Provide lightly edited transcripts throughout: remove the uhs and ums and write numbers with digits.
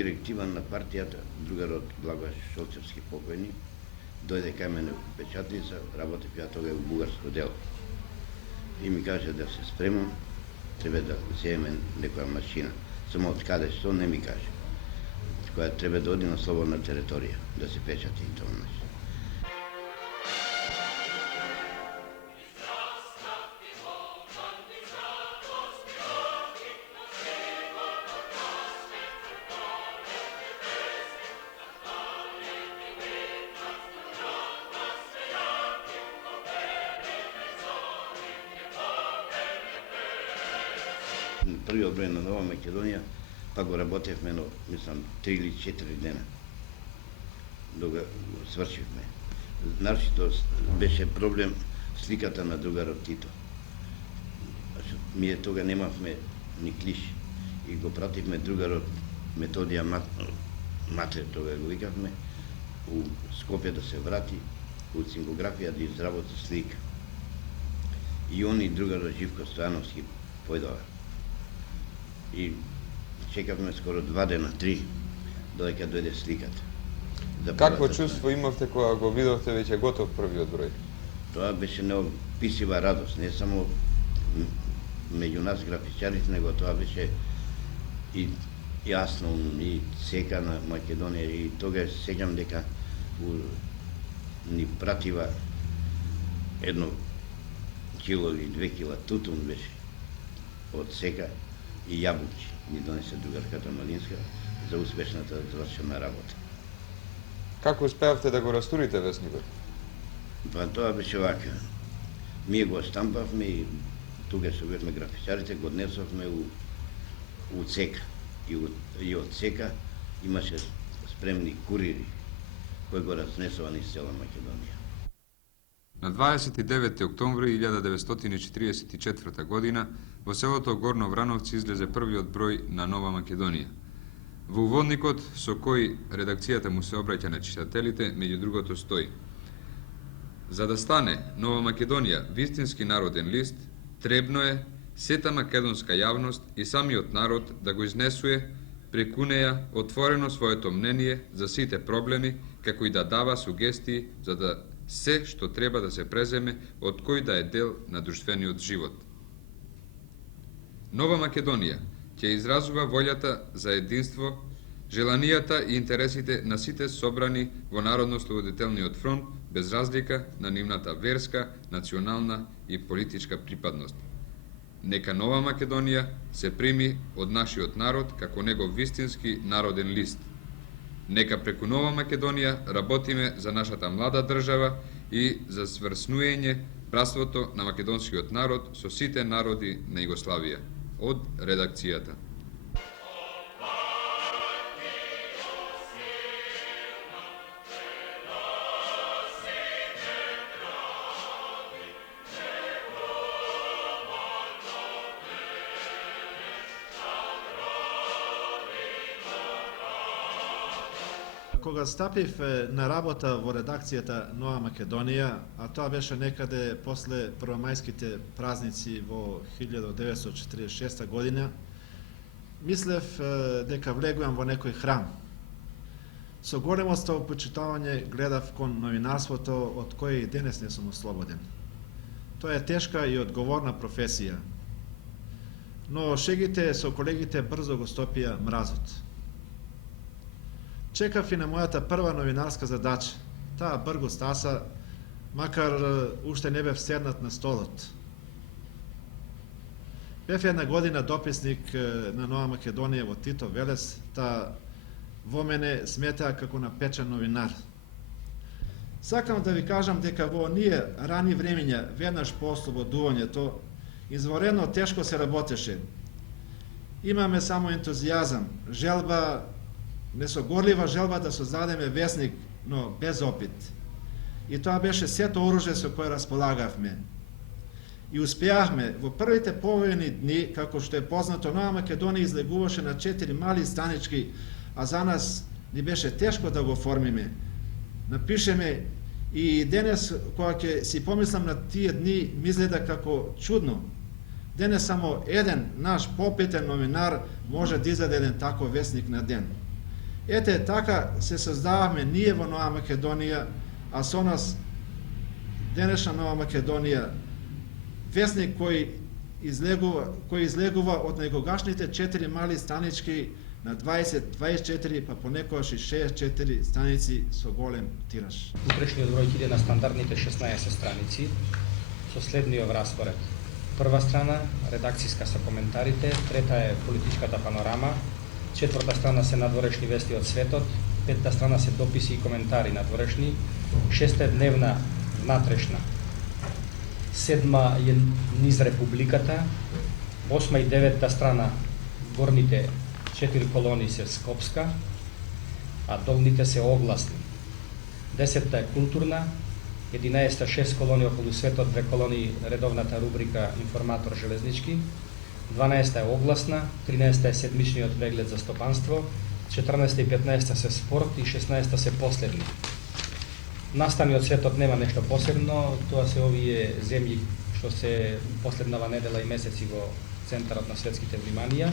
директива на партијата, другар од Благоје Шолцевски покојни, дојде кај мене во печатница, работев ја тога во бугарско дело. И ми каже да се спремам, треба да земеме некоја машина. Само од каде што не ми каже. Која треба да оди на слободна територија, да се печати и тоа нещо. Првиот број на Нова Македонија, па го работевме, мислам, 3 или 4 дена, дога свршивме. Нарочито беше проблем сликата на другарот Тито. Ние тога немавме ни клиш и го пративме другарот Методија Матре, тога го викавме, у Скопје да се врати, у цингографија да изработи слика. И он и другарот Живко Стојановски појдова. И чекавме скоро 2 дена, 3, додека дојде сликата. Какво чувство имавте кога го видовте веќе готов првиот број? Тоа беше неописива радост, не само меѓу нас графичарите, него тоа беше и јасно, и сека на Македонија, и тога се сеќам дека ни пратива 1 кило или 2 кила тутун беше од сека и јаболки ни донесе другарката Малинска за успешната завршена работа. Како успеавте да го растурите весникот? Па тоа беше вака. Ние го штампавме и тука што бевме графичарите, го однесовме у Цека. И од Цека имаше спремни курири кои го разнесува низ цела Македонија. На 29. октомври 1944 година во селото Горно Врановци излезе првиот број на Нова Македонија. Во уводникот со кој редакцијата му се обраќа на читателите, меѓу другото стои: за да стане Нова Македонија вистински народен лист, требно е сета македонска јавност и самиот народ да го изнесуе преку неја отворено своето мнение за сите проблеми, како и да дава сугестии за да се што треба да се преземе од кој да е дел на друштвениот живот. Нова Македонија ќе изразува волјата за единство, желанијата и интересите на сите собрани во Народно-слободителниот фронт, без разлика на нивната верска, национална и политичка припадност. Нека Нова Македонија се прими од нашиот народ како негов вистински народен лист. Нека преку Нова Македонија работиме за нашата млада држава и за сврснуење братството на македонскиот народ со сите народи на Југославија. Од редакцијата. Кога стапив на работа во редакцијата Нова Македонија, а тоа беше некаде после првомајските празници во 1946 година, мислев дека влегувам во некој храм. Со големо почитување гледав кон новинарството, од кој и денес не сум ослободен. Тоа е тешка и одговорна професија. Но шегите со колегите брзо го стопија мразот. Чекав и на мојата прва новинарска задача. Таа брго стаса, макар уште не бев седнат на столот. Бев една година дописник на Нова Македонија во Тито Велес, та во мене сметаа како напечен новинар. Сакам да ви кажам дека во оние рани времења, веднаш по ослободувањето, изворено тешко се работеше. Имаме само ентузијазам, желба, несогорлива желба да создадеме весник, но без опит. И тоа беше сето оружје со кое располагавме. И успеавме во првите повојни дни, како што е познато, Нова Македонија излегуваше на 4 мали станички, а за нас ни беше тешко да го оформиме. Напишеме и денес, кога ќе си помислам на тие дни, ми изгледа како чудно. Денес само еден наш попитен новинар може да издаде еден таков весник на ден. Ете, така се создаваме ние во Нова Македонија, а со нас денешна Нова Македонија, весник кој излегува од некогашните 4 мали станички на 20, 24, па понекогаш и 64 страници со голем тираж. Утрешниот број иде на стандардните 16 страници со следниот распоред. Прва страна редакциска со коментарите, трета е политичката панорама, четврта страна се надворешни вести од светот, петта страна се дописи и коментари надворешни, шеста е дневна внатрешна, седма е низ републиката, осма и деветта страна горните 4 колони се скопска, а долните се огласни. 10-та е културна, 11-та 6 колони околу светот, 2 колони редовната рубрика Информатор железнички, 12-та е огласна, 13-та е седмичниот преглед за стопанство, 14-та и 15-та се спорт и 16-та се последни. Настани од светот нема нешто посебно, тоа се овие земји што се последнава недела и месеци во центарот на светските вниманија.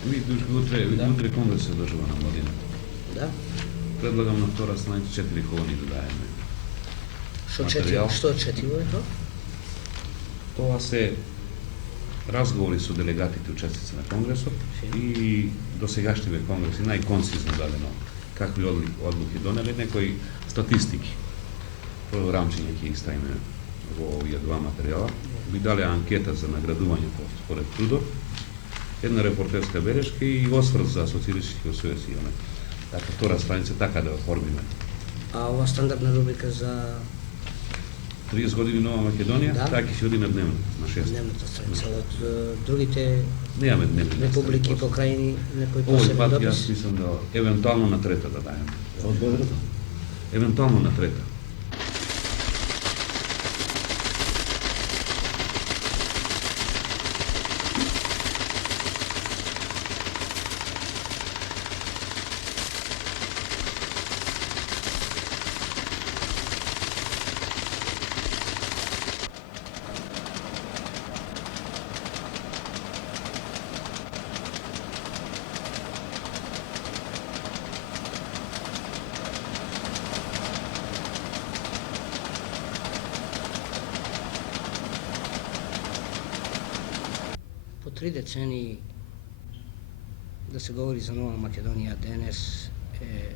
Утре конгрес се одржува на Младина. Да. Предлагам на втора страница 4 колони да даеме. Што четиво е тоа? Тоа се разговори со делегатите учесници на конгресот и досегашните конгреси најконцизно дадено какви одлуки донели, некои статистики. Прво рамчење ќе ставиме во овие два материјала. Би дале анкета за наградувањето според трудот, една репортерска белешка и осврт за социјалистички сојуз имаме. Така, втора страница така да оформиме. А ова стандардна рубрика за 30 години Нова Македонија, Да. така ќе се оди на дневната, на 6. дневната страница од другите Немаме дневни републики и настави. покрајни некој Овој посебен пат јас допис? мислам да евентуално на трета да дајем. Од Београд? Евентуално на трета. По 3 децении да се говори за Нова Македонија денес е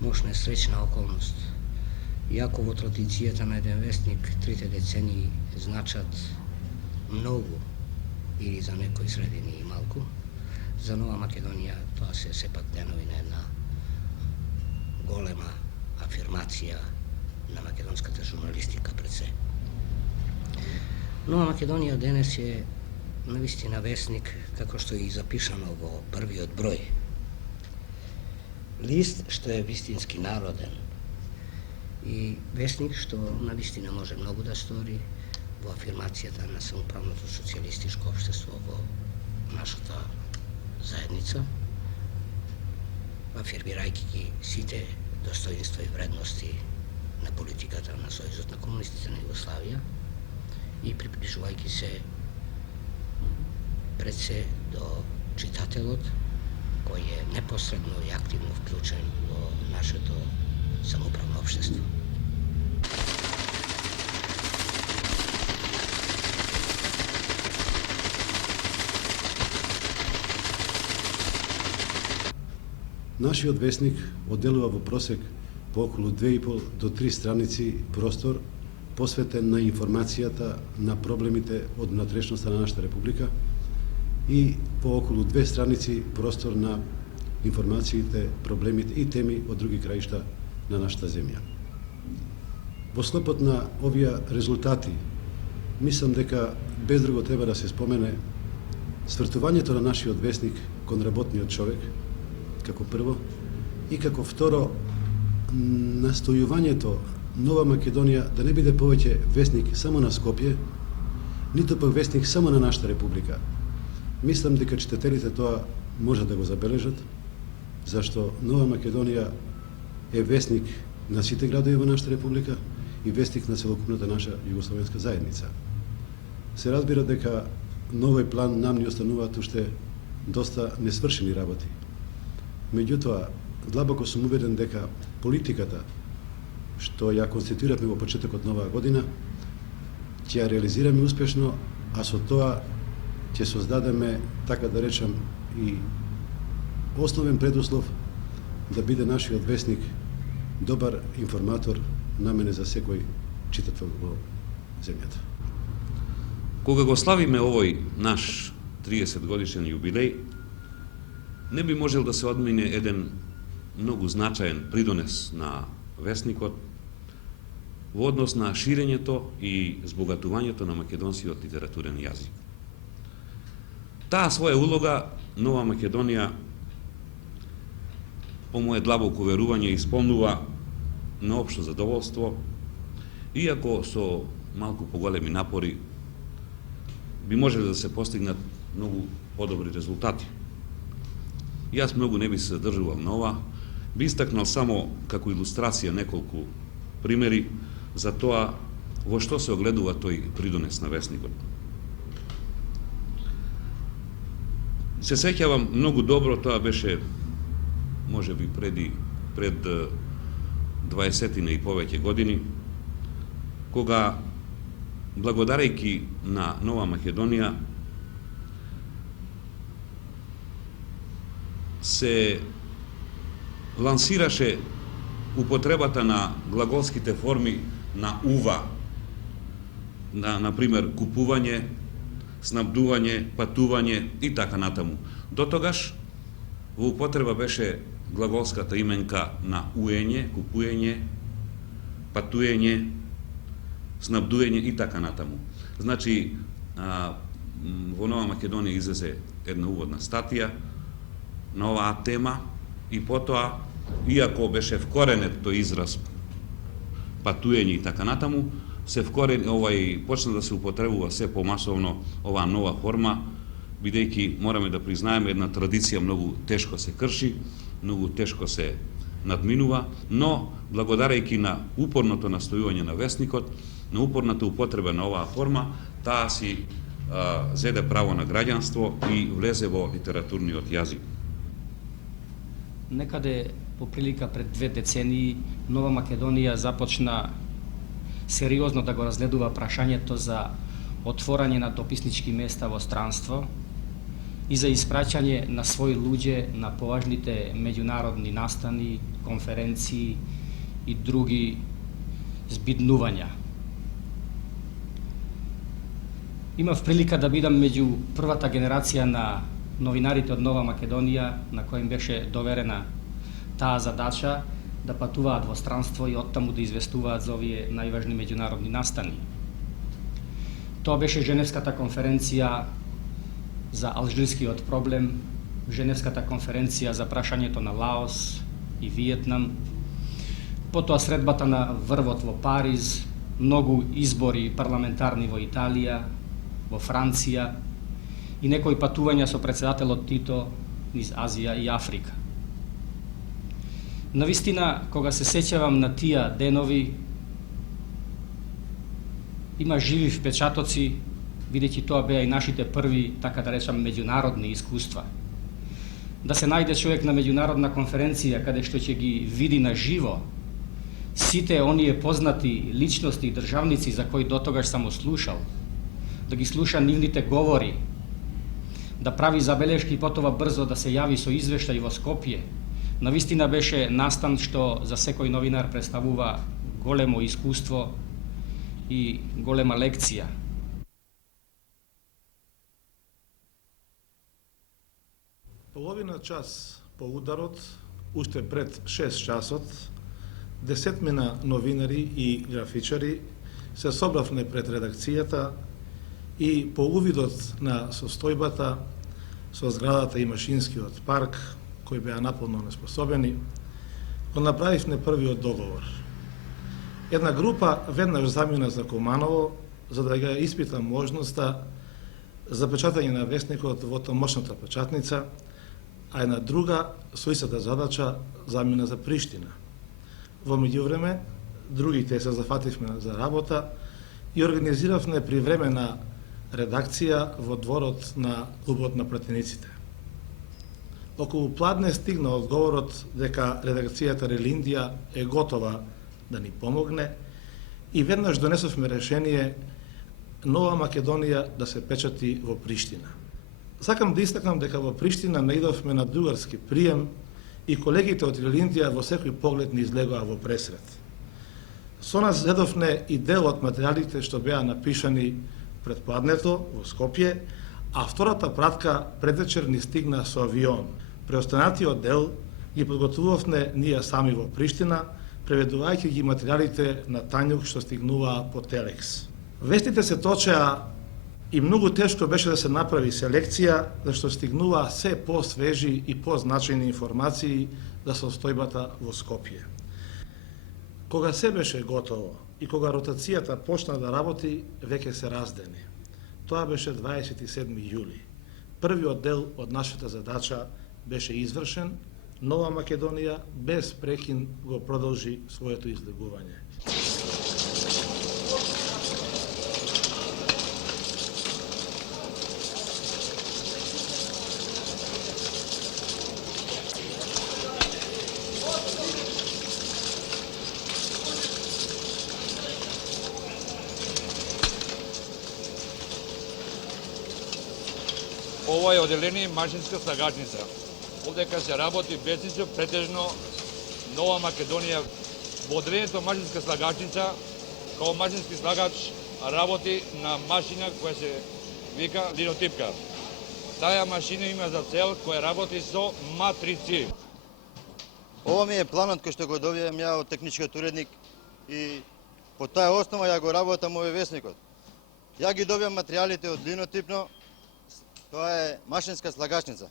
мощна среќна околност. Иако во традицијата на еден вестник 3 децении значат многу или за некои средини и малку, за Нова Македонија тоа се сепак денови на една голема афирмација на македонската журналистика пред се. Нова Македонија денес е навистина вестник, како што е и запишано во првиот број. Лист што е вистински народен и вестник што навистина може многу да стори во афирмацијата на самоправното социјалистичко општество во нашата заедница, афирмирајќи ги сите достоинства и вредности на политиката на Сојузот на комунистите на Југославија и приближувајќи се пред се до читателот кој е непосредно и активно вклучен во нашето самоуправно општество. Нашиот вестник одделува во просек по околу 2,5 до 3 страници простор посветен на информацијата на проблемите од внатрешноста на нашата република и по околу 2 страници простор на информациите, проблемите и теми од други краишта на нашата земја. Во склопот на овие резултати, мислам дека без друго треба да се спомене свртувањето на нашиот вестник кон работниот човек, како прво, и како второ, настојувањето Нова Македонија да не биде повеќе вестник само на Скопје, ниту пак вестник само на нашата република. Мислам дека читателите тоа може да го забележат, зашто Нова Македонија е вестник на сите градови во нашата република и вестник на целокупната наша југословенска заедница. Се разбира дека на овој план нам ни остануваат уште доста несвршени работи. Меѓутоа, длабоко сум уверен дека политиката што ја конституиравме во почетокот на оваа година ќе ја реализираме успешно, а со тоа ќе создадеме, така да речам, и основен предуслов да биде нашиот весник добар информатор намене за секој читател во земјата. Кога го славиме овој наш 30 годишен јубилеј, не би можел да се одмине еден многу значаен придонес на весникот во однос на ширењето и збогатувањето на македонскиот литературен јазик. Таа своја улога Нова Македонија, по моје длабоко верување, исполнува на општо задоволство, иако со малку поголеми напори би можеле да се постигнат многу подобри резултати. Јас многу не би се задржувал на ова, би истакнал само како илустрација неколку примери за тоа во што се огледува тој придонес на весникот. Се сеќавам многу добро, тоа беше можеби пред 20 и повеќе години, кога благодарејќи на Нова Македонија се лансираше употребата на глаголските форми на ува, на пример купување, снабдување, патување и така натаму. Дотогаш во употреба беше глаголската именка на уење, купуење, патуење, снабдување и така натаму. Значи, во Нова Македонија излезе една уводна статија на оваа тема и потоа, иако беше вкоренет тој израз патуење и така натаму, почна да се употребува се помасовно оваа нова форма, бидејќи мораме да признаеме една традиција многу тешко се крши, многу тешко се надминува, но благодарејќи на упорното настојување на весникот, на упорната употреба на оваа форма, таа си зеде право на граѓанство и влезе во литературниот јазик. Некаде по прилика пред 2 децении Нова Македонија започна сериозно да го разгледува прашањето за отворање на дописнички места во странство и за испраќање на своји луѓе на поважните меѓународни настани, конференции и други збиднувања. Имав прилика да бидам меѓу првата генерација на новинарите од Нова Македонија, на коим беше доверена таа задача да патуваат во странство и оттаму да известуваат за овие најважни меѓународни настани. Тоа беше Женевската конференција за алжирскиот проблем, Женевската конференција за прашањето на Лаос и Виетнам, потоа средбата на врвот во Париз, многу избори парламентарни во Италија, во Франција и некои патувања со председателот Тито низ Азија и Африка. Навистина, кога се сеќавам на тие денови, има живи впечатоци, бидејќи тоа беа и нашите први, така да речам, меѓународни искуства. Да се најде човек на меѓународна конференција каде што ќе ги види на живо сите оние познати личности и државници за кои дотогаш само слушал, да ги слуша нивните говори, да прави забелешки и потоа брзо да се јави со извештај во Скопје, навистина беше настан што за секој новинар представува големо искуство и голема лекција. Половина час по ударот, уште пред 6 часот, десетмина новинари и графичари се собравме пред редакцијата и по увидот на состојбата со зградата и машинскиот парк, кои беа наполно неспособени, го направивме првиот договор. Една група веднаш замина за Куманово, за да ја испита можноста за печатање на весникот во тамошната печатница, а една друга со истата задача замина за Приштина. Во меѓувреме, другите се зафативме за работа и организиравме привремена редакција во дворот на клубот на пратениците. околу Пладне стигна одговорот дека редакцијата Релиндија е готова да ни помогне и веднаш донесовме решение Нова Македонија да се печати во Приштина. Сакам да истакнам дека во Приштина наидовме на другарски прием и колегите од Релиндија во секој поглед ни излегоа во пресрет. Со нас зедовне и дел од материјалите што беа напишани пред Пладнето во Скопје, а втората пратка предвечер ни стигна со авион. Преостанатиот дел ги подготвувавме ние сами во Приштина, преведувајќи ги материјалите на Тањук што стигнуваа по Телекс. Вестите се точеа и многу тешко беше да се направи селекција, зашто стигнуваа се по-свежи и по-значајни информации за состојбата во Скопје. Кога се беше готово и кога ротацијата почна да работи, веќе се раздени. Тоа беше 27 јули. Првиот дел од нашата задача беше извршен, Нова Македонија без прекин го продолжи своето излегување. Ова е оделение машинска слагачница. Овдека се работи бесисо, претежно Нова Македонија. Во оделението машинска слагачница, као машински слагач, работи на машина која се вика линотипка. Таа машина има за цел која работи со матрици. Ова ми е планот кој што го добијам ја од техничкиот уредник и по таа основа ја го работам овој весникот. Ја ги добијам материјалите од линотипно, тоа е машинска слагачница.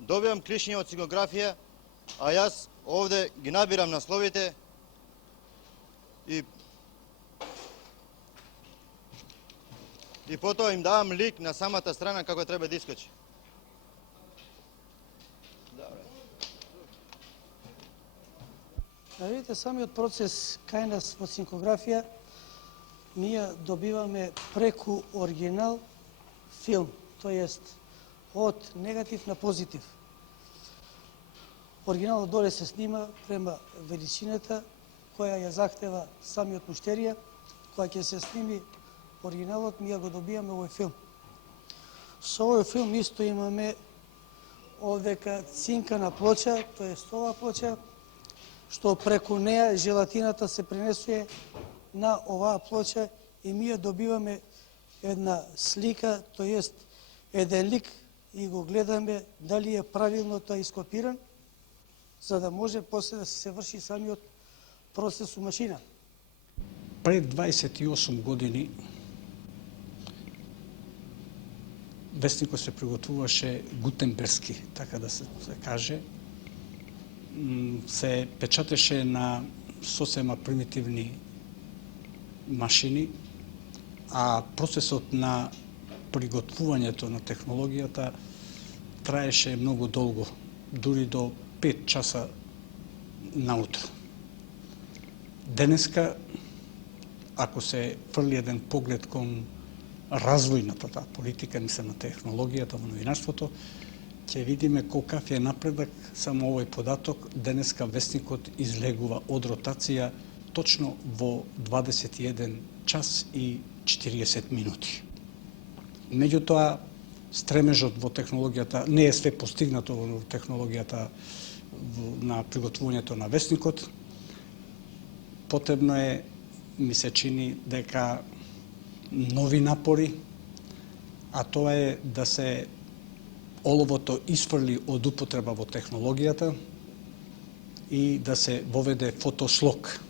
Добијам клишња од цигографија, а јас овде ги набирам насловите и потоа им давам лик на самата страна како треба да искочи. Видите, самиот процес кај нас во цинкографија, ние добиваме преку оригинал филм, тоест од негатив на позитив. Оригиналот доле се снима према величината која ја захтева самиот муштерија, која ќе се сними оригиналот, ние го добиваме овој филм. Со овој филм исто имаме овдека цинкана плоча, тоест ова плоча, што преку неа желатината се пренесува на оваа плоча и ние добиваме една слика, тоест еден лик и го гледаме дали е правилно тоа ископиран, за да може после да се врши самиот процес у машина. Пред 28 години вестникот се приготвуваше гутенбергски, така да се каже. Се печатеше на сосема примитивни машини, а процесот на приготвувањето на технологијата траеше многу долго, дури до 5 часа наутро. Денеска, ако се фрли еден поглед кон развојната таа политика, мислам на технологијата во новинарството, ќе видиме колкав е напредак само овој податок. Денеска вестникот излегува од ротација точно во 21 час и 40 минути. Меѓутоа, стремежот во технологијата не е све постигнато во технологијата на приготвувањето на вестникот. Потребно е, ми се чини, дека нови напори, а тоа е да се оловото isfrли од употреба во технологијата и да се воведе фотослог.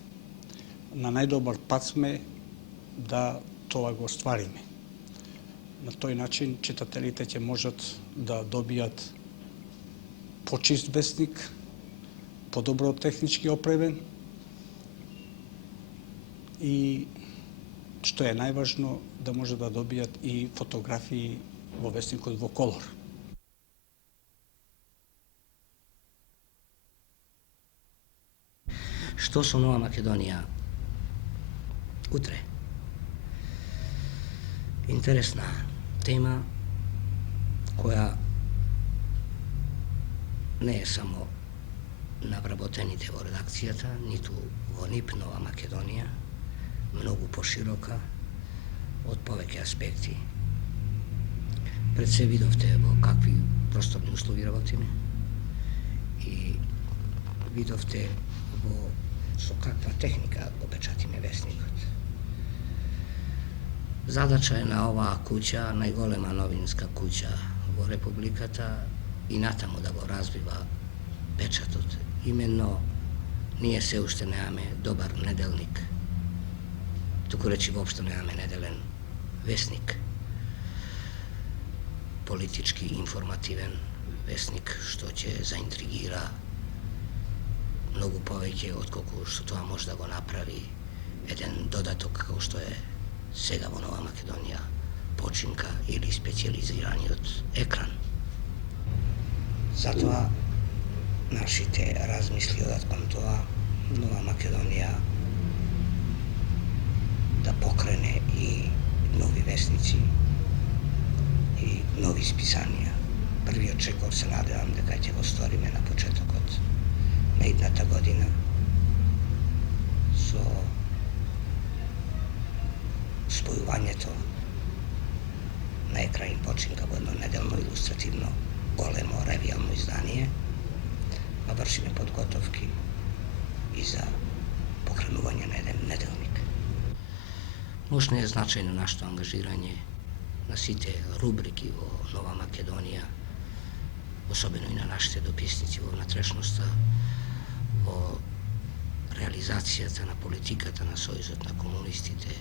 На најдобар пат сме да тоа го оствариме. На тој начин читателите ќе можат да добијат почист вестник, подобро технички опремен и, што е најважно, да може да добијат и фотографии во вестникот во колор. Што со Нова Македонија? Утре. Интересна тема која не е само на вработените во редакцијата, ниту во НИП Нова Македонија, многу поширока, од повеќе аспекти. Пред се видовте во какви просторни услови работиме и видовте со каква техника го печатиме весникот. Задача е на оваа куќа, најголема новинска куќа во Републиката, и натаму да го развива печатот. Именно ние се уште немаме добар неделник, туку речи воопшто немаме неделен весник, политички информативен весник, што ќе заинтригира многу повеќе отколку што тоа може да го направи еден додаток како што е сега во Нова Македонија починка или специализираниот екран. Затоа нашите размисли одат кон тоа Нова Македонија да покрене и нови весници и нови списанија. Првиот чекор се надевам дека ќе го сториме на почетокот на идната година со спојувањето на екран и починка во едно неделно илустративно големо ревијално издание, а вршиме подготовки и за покренување на еден неделник. Мощно е значајно нашето ангажирање на сите рубрики во Нова Македонија, особено и на нашите дописници во внатрешноста, во реализацијата на политиката на Сојузот на комунистите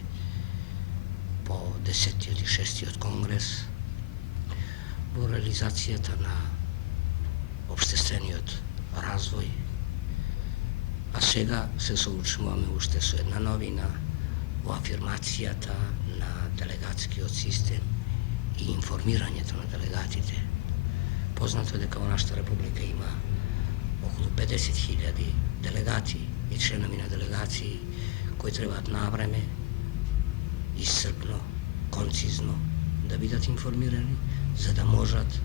по 10-тиот и 6-тиот конгрес, во реализацијата на општествениот развој, а сега се соочуваме уште со една новина во афирмацијата на делегатскиот систем и информирањето на делегатите. Познато е дека во нашата република има околу 50.000 делегати и членови на делегации кои требаат навреме, исцрпно, концизно да бидат информирани, за да можат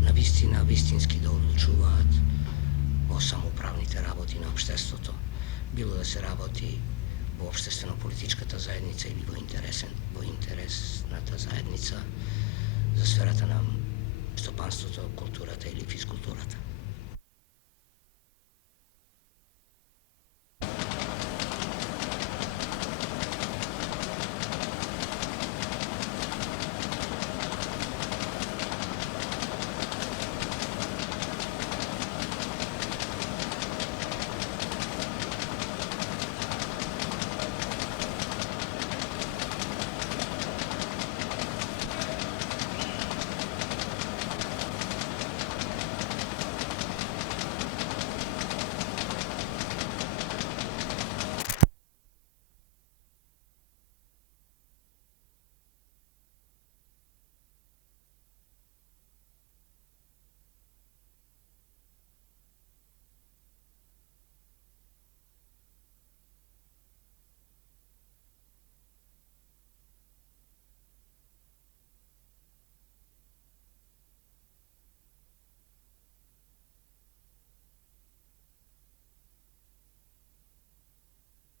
на вистински да одлучуваат во самоуправните работи на општеството, било да се работи во општествено-политичката заедница или во интересната заедница за сферата на стопанството, културата или физкултурата.